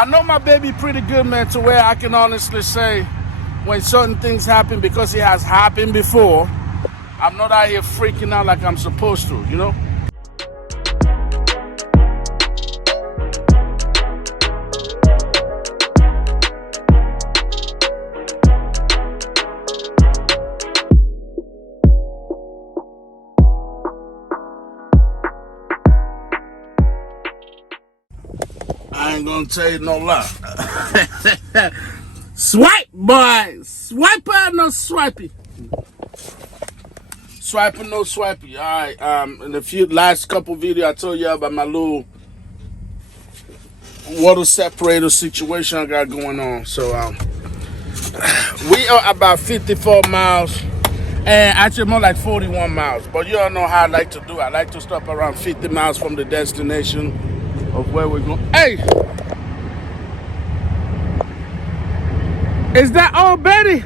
I know my baby pretty good, man, to where I can honestly say when certain things happen, because it has happened before, I'm not out here freaking out like I'm supposed to, you know? I ain't gonna tell you no lie. Swipe, boy! Swipe out, no swipey. Swiping, no swipey. Alright, in the last couple videos I told you about my little water separator situation I got going on. So we are about 54 miles, and actually more like 41 miles. But you all know how I like to do. I like to stop around 50 miles from the destination of where we're going. Hey! Is that old Betty?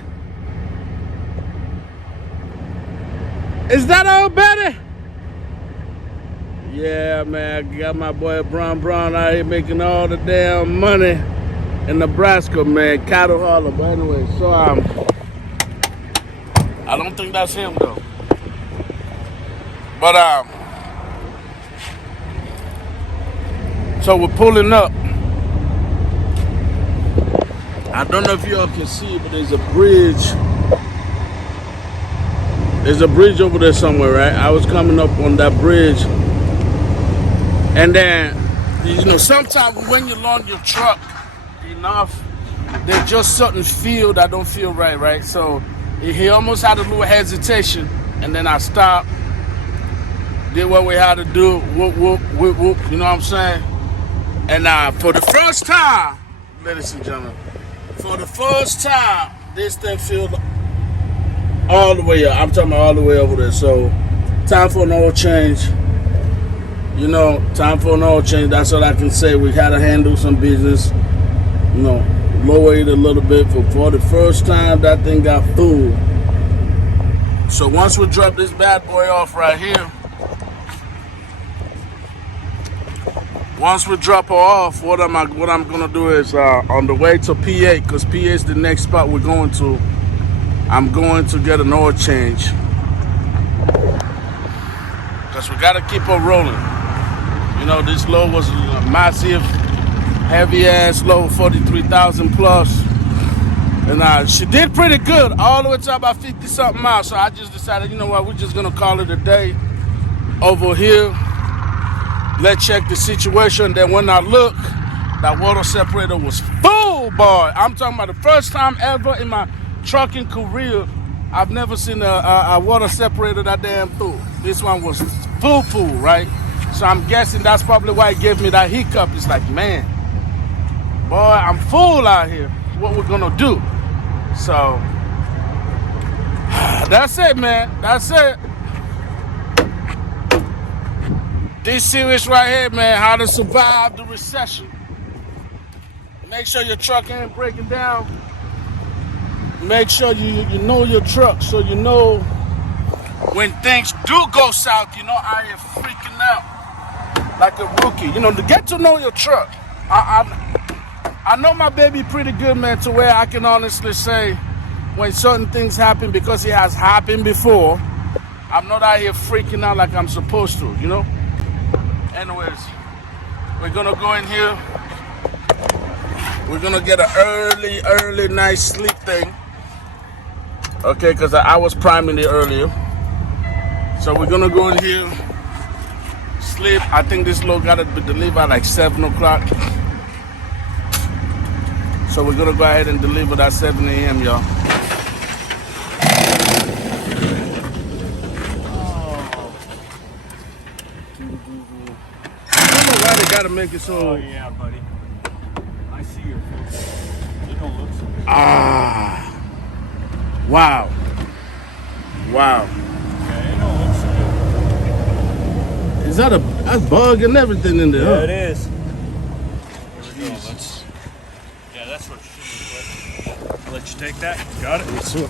Is that old Betty? Yeah, man, I got my boy Brown out here making all the damn money in Nebraska, man. Cattle hauler. But anyway, so I don't think that's him though. But so we're pulling up. I don't know if y'all can see, but there's a bridge. There's a bridge over there somewhere, right? I was coming up on that bridge. And then, you know, sometimes when you load your truck enough, there's just certain feel that don't feel right, right? So he almost had a little hesitation. And then I stopped, did what we had to do, whoop, whoop, whoop, whoop, you know what I'm saying? And for the first time, ladies and gentlemen, for the first time, this thing filled all the way up. I'm talking about all the way over there. So, time for an oil change. You know, time for an oil change. That's all I can say. We had to handle some business. You know, lower it a little bit. For the first time, that thing got full. So once we drop this bad boy off right here, once we drop her off, what I'm gonna do is on the way to PA, because PA is the next spot we're going to. I'm going to get an oil change, because we gotta keep her rolling. You know, this load was a massive, heavy ass load, 43,000 plus, and she did pretty good all the way to about 50 something miles. So I just decided, you know what, we're just gonna call it a day over here. Let's check the situation. Then when I look, that water separator was full, boy. I'm talking about the first time ever in my trucking career, I've never seen a water separator that damn full. This one was full, right? So I'm guessing that's probably why it gave me that hiccup. It's like, man, boy, I'm full out here. What we're gonna do? So that's it, man. That's it. This series right here, man, how to survive the recession. Make sure your truck ain't breaking down. Make sure you know your truck, so you know when things do go south, you know I am freaking out like a rookie. You know, to get to know your truck. I know my baby pretty good, man, to where I can honestly say when certain things happen, because it has happened before, I'm not out here freaking out like I'm supposed to, you know? Anyways, we're gonna go in here. We're gonna get an early nice sleep thing. Okay, because I was priming it earlier. So we're gonna go in here, sleep. I think this load gotta be delivered at like 7 o'clock. So we're gonna go ahead and deliver that 7 a.m., y'all. Gotta make it so. Oh yeah, buddy. I see your face. You don't look so good. Wow. Yeah, you don't look so good. Is that that's bug and everything in there? Yeah, huh? it is. Here we go. That's what you should look like. I'll let you take that. Got it. Yes, sir.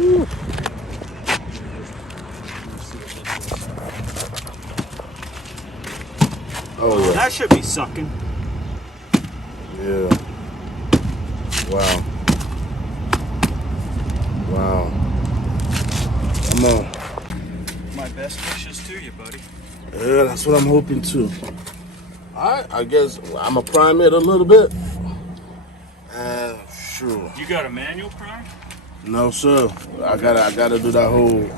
Ooh. Oh, yeah. That should be sucking. Yeah. Wow. Wow. Come on. My best wishes to you, buddy. Yeah, that's what I'm hoping to. Alright, I guess I'm going to prime it a little bit. And sure. You got a manual prime? No, sir. I gotta do that whole.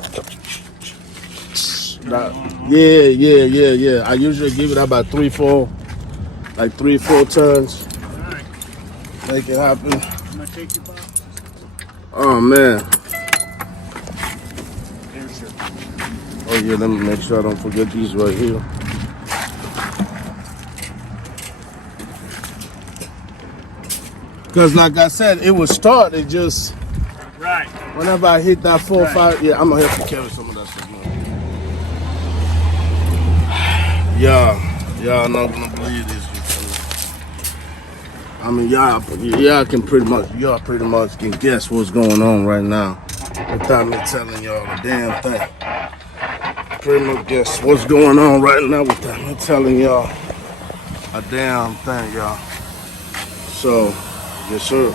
Yeah. I usually give it about 3-4 turns. Alright. Make it happen. I'm gonna take your box. Oh man. There's your. Oh yeah, let me make sure I don't forget these right here. Because like I said, it would start, it just, Right. whenever I hit that 4 or Right. 5, yeah, I'm going to have to carry some of that stuff, man. Y'all not going to believe this. I mean, y'all pretty much can guess what's going on right now without me telling y'all a damn thing. Pretty much guess what's going on right now without me telling y'all a damn thing, y'all. So, yes, sir.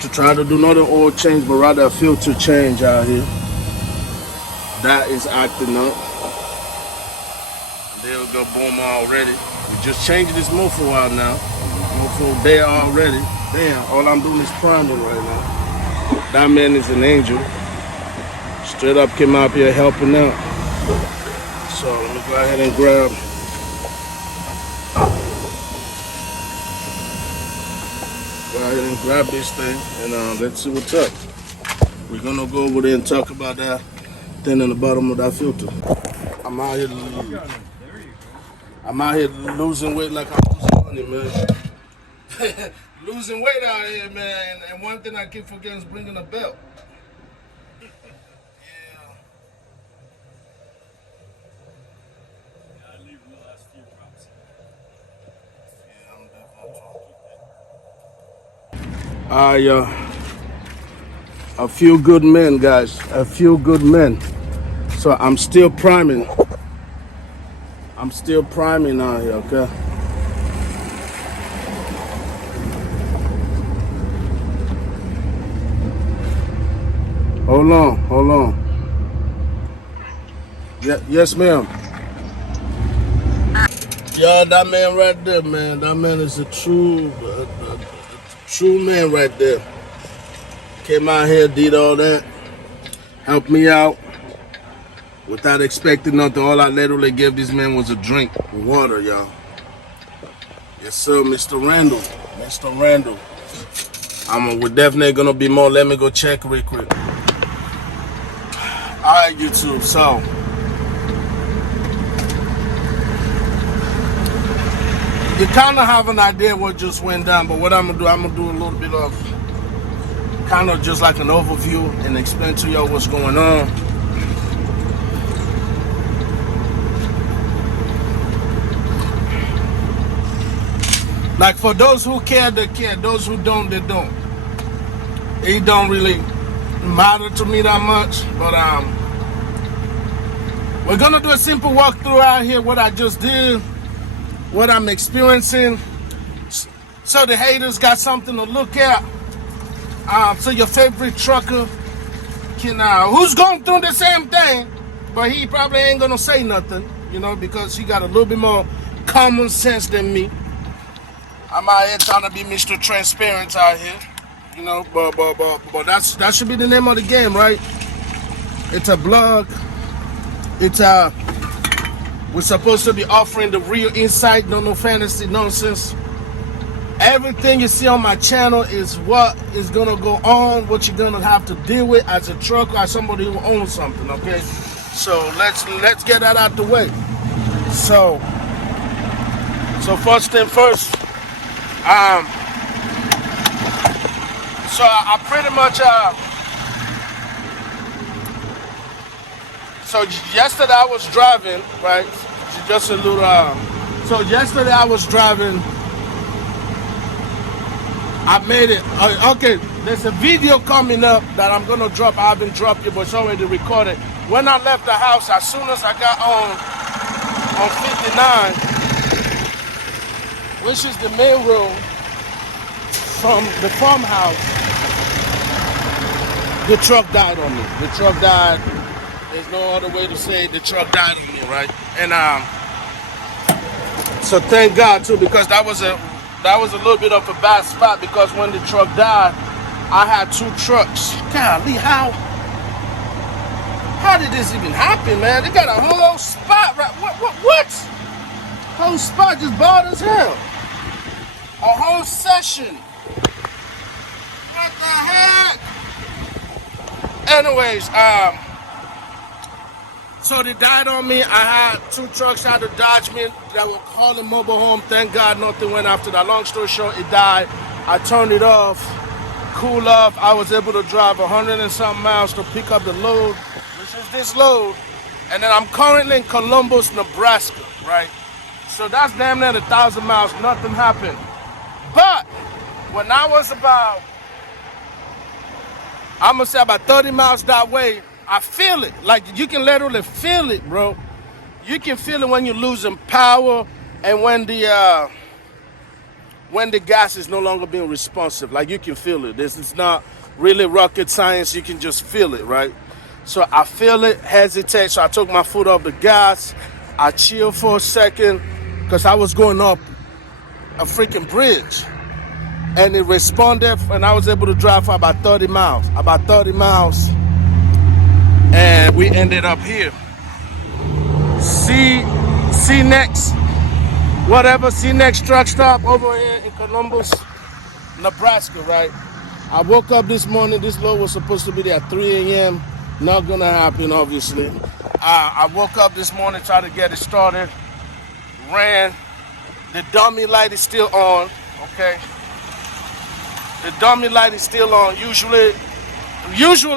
To try to do not an oil change, but rather a filter change out here. That is acting up. There we go, boom already. We just changed this motor out now. Motor there already. Damn, all I'm doing is priming right now. That man is an angel. Straight up came out here helping out. So let me go ahead and grab. Go ahead and grab this thing and let's see what's up. We're gonna go over there and talk about that thing in the bottom of that filter. I'm out here losing weight like I'm losing money, man. Losing weight out here, man. And one thing I keep forgetting is bringing a belt. A few good men, guys. A few good men. So I'm still priming. I'm still priming out here, okay? Hold on. Yes, ma'am. Yeah, that man right there, man. That man is a true man right there. Came out here, did all that, helped me out without expecting nothing. All I literally gave this man was a drink, water, y'all. Yes, sir, Mr. Randall. Mr. Randall. We're definitely gonna be more. Let me go check real quick. All right, YouTube. So. You kind of have an idea what just went down, but what I'm gonna do a little bit of kind of just like an overview and explain to y'all what's going on. Like for those who care, they care. Those who don't, they don't. It don't really matter to me that much, but we're gonna do a simple walkthrough out here. What I just did. What I'm experiencing, so the haters got something to look at. So your favorite trucker can, who's going through the same thing, but he probably ain't gonna say nothing, you know, because he got a little bit more common sense than me. I'm out here trying to be Mr. Transparent out here, you know, but that should be the name of the game, right? It's a blog. It's we're supposed to be offering the real insight, no fantasy nonsense. Everything you see on my channel is what is gonna go on, what you're gonna have to deal with as a trucker, as somebody who owns something, okay? So let's get that out the way. So first thing first, so I pretty much so yesterday I was driving, right? Just a little, so yesterday I was driving, I made it, okay, there's a video coming up that I'm gonna drop. I haven't dropped it, but it's already recorded. When I left the house, as soon as I got on 59, which is the main road from the farmhouse, the truck died on me. The truck died. There's no other way to say it. The truck died on me, right? And so thank God too, because that was a little bit of a bad spot, because when the truck died, I had 2 trucks. Golly, how did this even happen, man? They got a whole spot, right? What? Whole spot just bald as hell. A whole session. What the heck? Anyways, so they died on me. I had 2 trucks out to dodge me that were calling mobile home. Thank God nothing went after that. Long story short, it died. I turned it off, cool off. I was able to drive 100 and something miles to pick up the load, which is this load. And then I'm currently in Columbus, Nebraska, right? So that's damn near 1,000 miles. Nothing happened. But when I was about, I'm gonna say about 30 miles that way, I feel it. Like, you can literally feel it, bro. You can feel it when you're losing power and when the gas is no longer being responsive. Like, you can feel it. This is not really rocket science. You can just feel it, right? So I feel it, hesitate. So I took my foot off the gas. I chilled for a second because I was going up a freaking bridge. And it responded, and I was able to drive for about 30 miles. And we ended up here. See next truck stop over here in Columbus, Nebraska, right? I woke up this morning. This load was supposed to be there at 3 a.m. Not gonna happen, obviously. I woke up this morning, tried to get it started. Ran. The dummy light is still on, okay? The dummy light is still on. Usually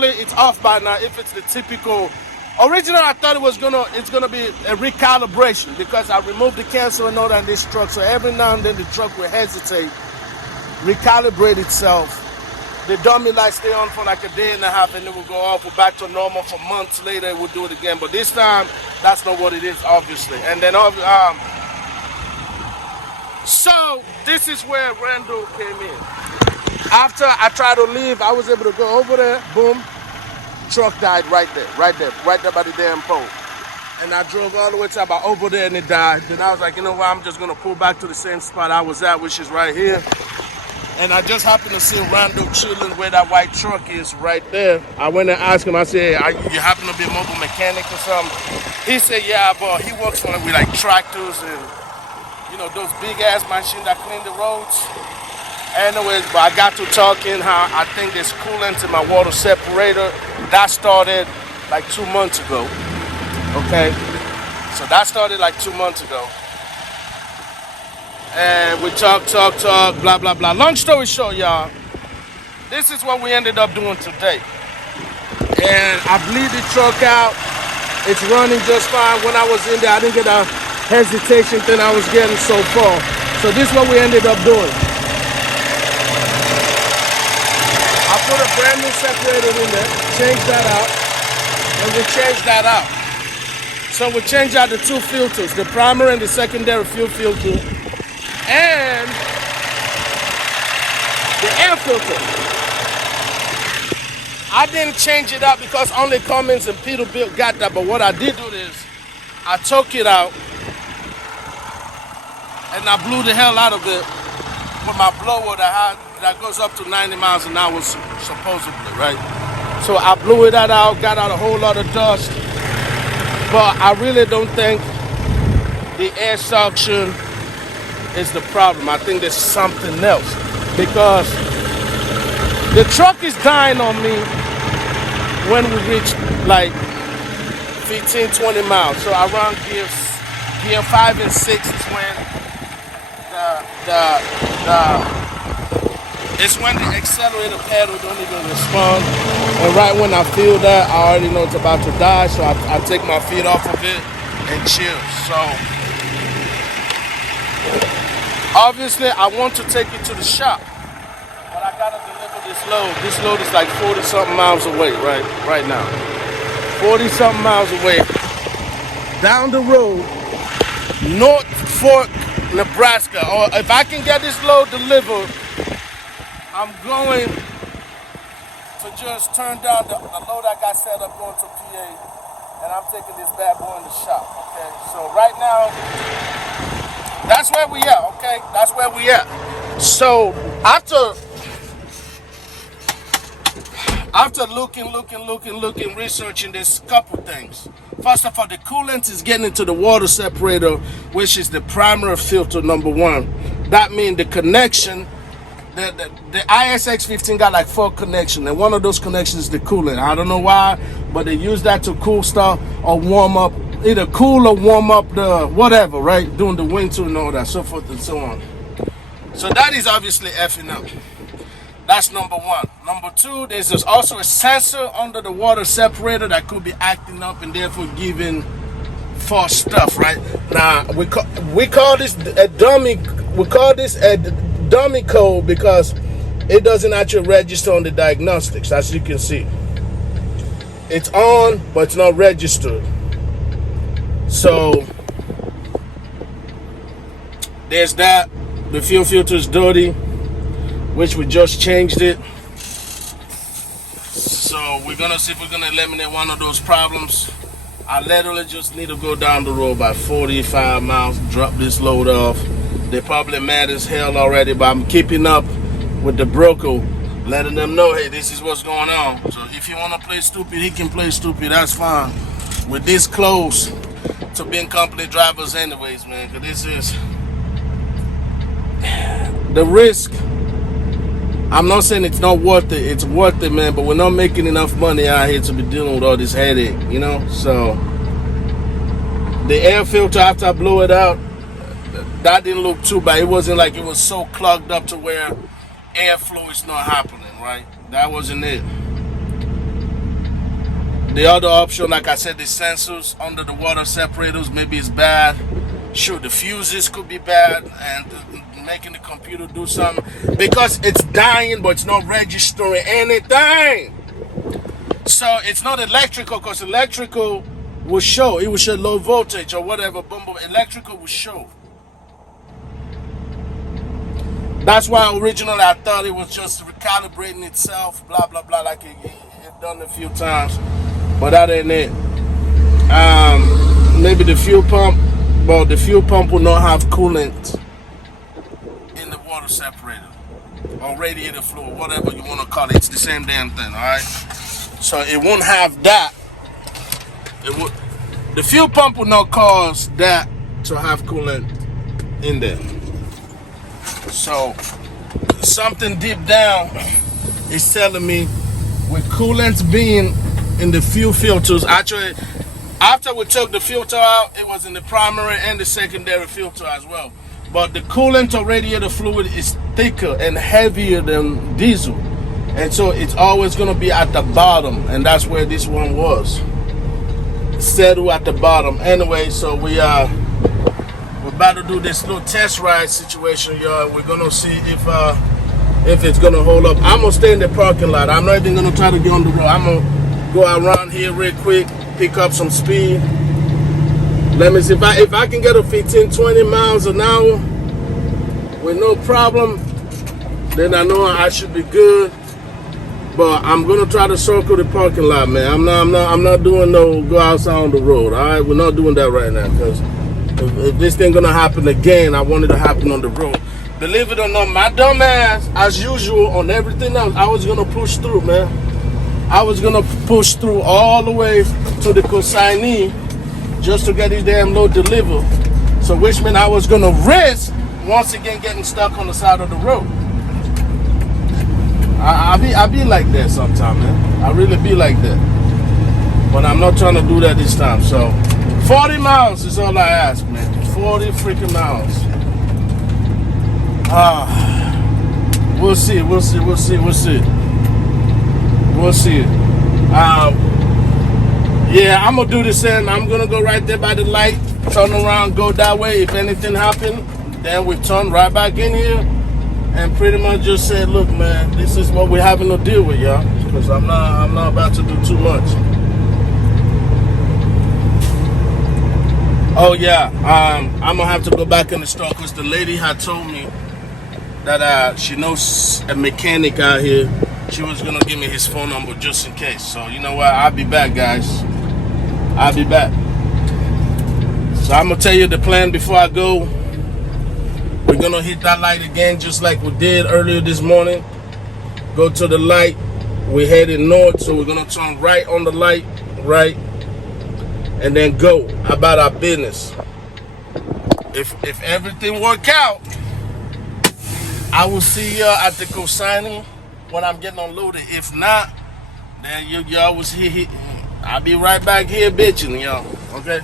it's off by now if it's the typical. Originally, I thought it's gonna be a recalibration because I removed the cancel and all that in this truck. So every now and then the truck will hesitate, recalibrate itself. The dummy light stay on for like a day and a half, and it will go off. We're back to normal. For months later, it will do it again. But this time, that's not what it is, obviously. And then so this is where Randall came in. After I tried to leave, I was able to go over there, boom, truck died right there by the damn pole. And I drove all the way to about over there and it died. Then I was like, you know what, I'm just gonna pull back to the same spot I was at, which is right here. And I just happened to see Randall chilling where that white truck is right there. I went and asked him, I said, you happen to be a mobile mechanic or something? He said, yeah, but he works with like tractors and, you know, those big ass machines that clean the roads. Anyways, but I got to talking how I think there's coolant in my water separator. That started like 2 months ago. Okay? So that started like 2 months ago. And we talk, blah, blah, blah. Long story short, y'all, this is what we ended up doing today. And I bleed the truck out. It's running just fine. When I was in there, I didn't get a hesitation thing I was getting so far. So this is what we ended up doing. I put a brand new separator in there, changed that out, and we changed that out. So we changed out the 2 filters, the primary and the secondary fuel filter, and the air filter. I didn't change it out because only Cummins and Peterbilt got that, but what I did do is, I took it out, and I blew the hell out of it with my blower that goes up to 90 miles an hour, supposedly, right? So I blew it out, got out a whole lot of dust, but I really don't think the air suction is the problem. I think there's something else, because the truck is dying on me when we reach like 15, 20 miles. So I run gear 5 and 6 is when it's when the accelerator pedal don't even respond. And right when I feel that, I already know it's about to die. So I take my feet off of it and chill. So obviously I want to take it to the shop, but I gotta deliver this load. This load is like 40 something miles away right now. 40 something miles away. Down the road, North Fork, Nebraska. Or if I can get this load delivered, I'm going to just turn down the load I got set up going to PA, and I'm taking this bad boy in the shop, okay? So right now, that's where we at, okay? That's where we at. So after looking, researching this couple things. First of all, the coolant is getting into the water separator, which is the primary filter, number one. That means the connection, the ISX15 got like 4 connections, and one of those connections is the coolant. I don't know why, but they use that to cool stuff or warm up, either cool or warm up the whatever, right? During the winter and all that, so forth and so on. So that is obviously effing up. That's number one. Number two, there's also a sensor under the water separator that could be acting up and therefore giving false stuff, right? Now we call this a dummy. We call this a dummy code because it doesn't actually register on the diagnostics, as you can see. It's on, but it's not registered. So there's that. The fuel filter is dirty, which we just changed it. So we're gonna see if we're gonna eliminate one of those problems. I literally just need to go down the road by 45 miles, drop this load off. They probably mad as hell already, but I'm keeping up with the broker, letting them know, hey, this is what's going on. So if you wanna play stupid, he can play stupid, that's fine. We're this close to being company drivers anyways, man, because this is the risk. I'm not saying it's not worth it. It's worth it, man. But we're not making enough money out here to be dealing with all this headache, you know? So the air filter, after I blew it out, that didn't look too bad. It wasn't like it was so clogged up to where airflow is not happening, right? That wasn't it. The other option, like I said, the sensors under the water separators, maybe it's bad. Sure, the fuses could be bad, and making the computer do something because it's dying, but it's not registering anything. So it's not electrical, because electrical will show. It will show low voltage or whatever. Boom, boom. Electrical will show. That's why originally I thought it was just recalibrating itself, blah blah blah, like it done a few times, but that ain't it. Maybe the fuel pump, but the fuel pump will not have coolant in the water separator or radiator fluid, whatever you want to call it. It's the same damn thing, all right? So it won't have that. The fuel pump will not cause that to have coolant in there. So something deep down is telling me with coolant being in the fuel filters, actually after we took the filter out, it was in the primary and the secondary filter as well. But the coolant or radiator fluid is thicker and heavier than diesel. And so it's always gonna be at the bottom, and that's where this one was. Settle at the bottom. Anyway, so we're about to do this little test ride situation, y'all. We're gonna see if it's gonna hold up. I'm gonna stay in the parking lot. I'm not even gonna try to get on the road. I'm gonna go around here real quick, pick up some speed. Let me see if I can get a 15-20 miles an hour with no problem, then I know I should be good. But I'm gonna try to circle the parking lot, man. I'm not doing no go outside on the road. All right, we're not doing that right now, because if this thing gonna happen again, I want it to happen on the road. Believe it or not, my dumb ass, as usual on everything else, I was gonna push through, man. I was gonna push through all the way to the consignee just to get this damn load delivered. So which meant I was gonna risk once again getting stuck on the side of the road. I be like that sometimes, man. I really be like that. But I'm not trying to do that this time. So 40 miles is all I ask, man. 40 freaking miles. We'll see. Yeah, I'm gonna do the same. I'm gonna go right there by the light, turn around, go that way. If anything happen, then we turn right back in here and pretty much just say, look, man, this is what we're having to deal with, y'all, because I'm not about to do too much. Oh yeah, I'm gonna have to go back in the store because the lady had told me that she knows a mechanic out here. She was gonna give me his phone number just in case. So you know what? I'll be back, guys. I'll be back. So I'm gonna tell you the plan before I go. We're gonna hit that light again, just like we did earlier this morning. Go to the light. We're heading north, so we're gonna turn right on the light, right, and then go about our business. If everything work out, I will see you at the consigning when I'm getting unloaded. If not, then y'all was here. I'll be right back here bitching, y'all. Okay.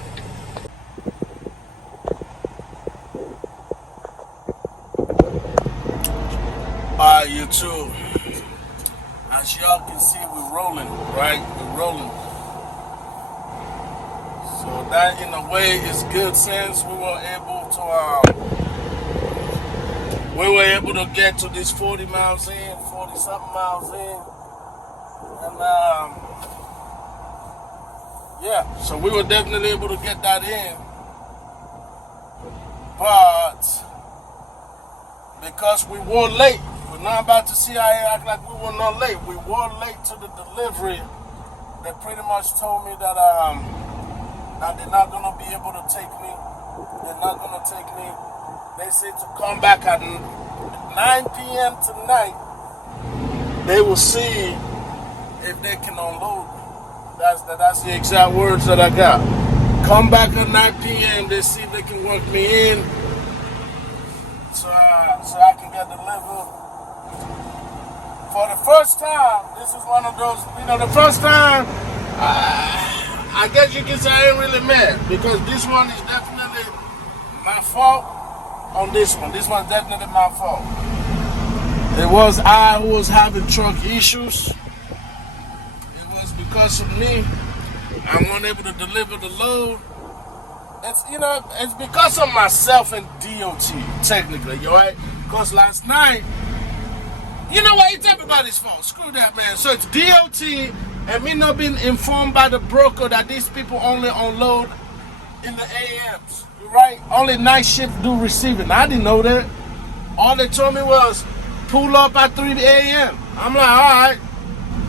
Alright, you too. As y'all can see, we're rolling, right? We're rolling. So that, in a way, is good since we were able to get to this 40 miles in, 40 something miles in, and yeah. So we were definitely able to get that in, but because we were late. We're not about to see I act like we were not late. We were late to the delivery. They pretty much told me that they're not gonna be able to take me. They're not gonna take me. They said to come back at 9 p.m. tonight. They will see if they can unload me. That's the exact words that I got. Come back at 9 p.m. They see if they can work me in, so I can get delivered. For the first time, this is one of those, the first time, I guess you can say I ain't really mad, because this one is definitely my fault on this one. This one's definitely my fault. It was I who was having truck issues. It was because of me. I wasn't able to deliver the load. It's because of myself and DOT, technically, right? Because last night, you know what? It's everybody's fault. Screw that, man. So it's DOT and me not being informed by the broker that these people only unload in the AMs, right? Only night shift do receiving. I didn't know that. All they told me was pull up at 3 a.m. I'm like, all right,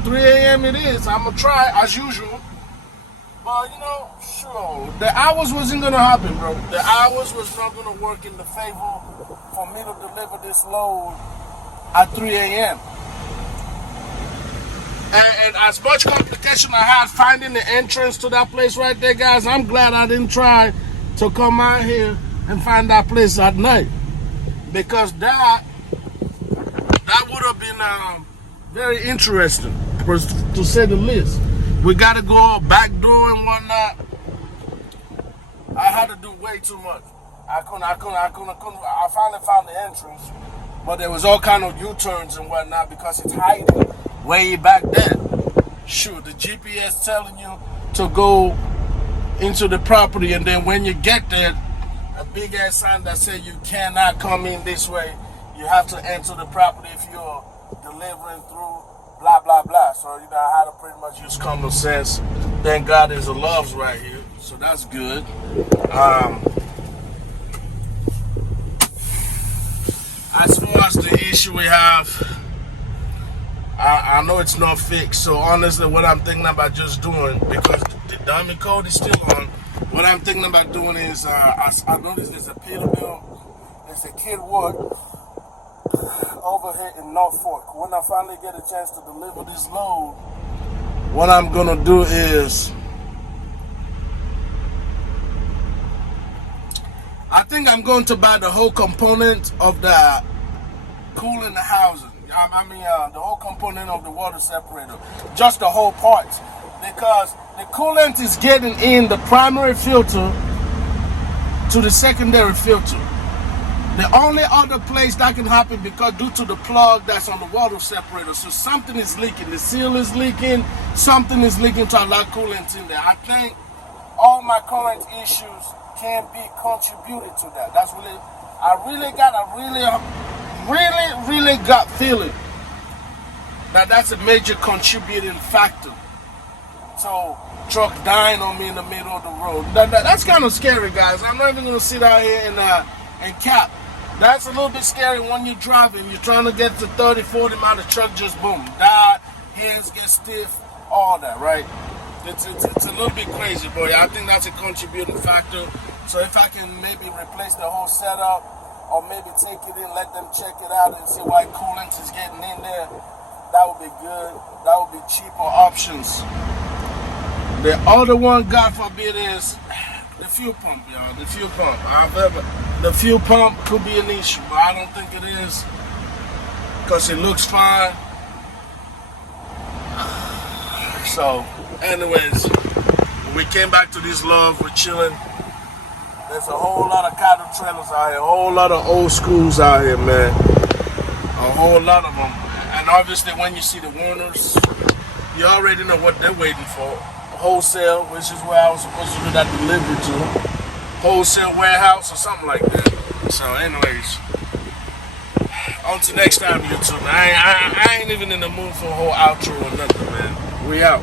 3 a.m. it is. I'm going to try as usual. But, sure, the hours wasn't going to happen, bro. The hours was not going to work in the favor for me to deliver this load at 3 a.m. And as much complication I had finding the entrance to that place right there, guys, I'm glad I didn't try to come out here and find that place at night. Because that would have been very interesting, to say the least. We got to go all back door and whatnot. I had to do way too much. I finally found the entrance. But there was all kind of U-turns and whatnot because it's hiding way back there. Sure, the GPS telling you to go into the property, and then when you get there, a big ass sign that says you cannot come in this way. You have to enter the property if you're delivering through blah blah blah. So I had to pretty much use common sense. Thank God there's a Love's right here, so that's good. As far as the issue we have, I know it's not fixed. So honestly, what I'm thinking about just doing, because the dummy code is still on, what I'm thinking about doing is, I noticed there's a Peterbilt, there's a Kidwood over here in North Fork. When I finally get a chance to deliver this load, what I'm gonna do is, I think I'm going to buy the whole component of the cooling the housing. The whole component of the water separator. Just the whole part. Because the coolant is getting in the primary filter to the secondary filter. The only other place that can happen because due to the plug that's on the water separator. So something is leaking. The seal is leaking. Something is leaking to allow coolant in there. I think all my current issues can be contributed to that. That's really, I really got a really gut feeling that that's a major contributing factor So truck dying on me in the middle of the road. That's kind of scary, guys. I'm not even gonna sit out here and cap. That's a little bit scary when you're driving. You're trying to get to 30, 40 miles, the truck just boom, die, hands get stiff, all that, right? It's a little bit crazy, boy. I think that's a contributing factor. So if I can maybe replace the whole setup, or maybe take it in, let them check it out and see why coolant is getting in there, that would be good. That would be cheaper options. The other one, God forbid, is the fuel pump, y'all. The fuel pump. The fuel pump could be an issue, but I don't think it is, because it looks fine. So, anyways, we came back to this love. We're chilling. There's a whole lot of cattle trailers out here, a whole lot of old schools out here, man. A whole lot of them. And obviously, when you see the Warners, you already know what they're waiting for. Wholesale, which is where I was supposed to do that delivery to. Wholesale warehouse or something like that. So, anyways, on to next time, YouTube. I ain't even in the mood for a whole outro or nothing, man. We out.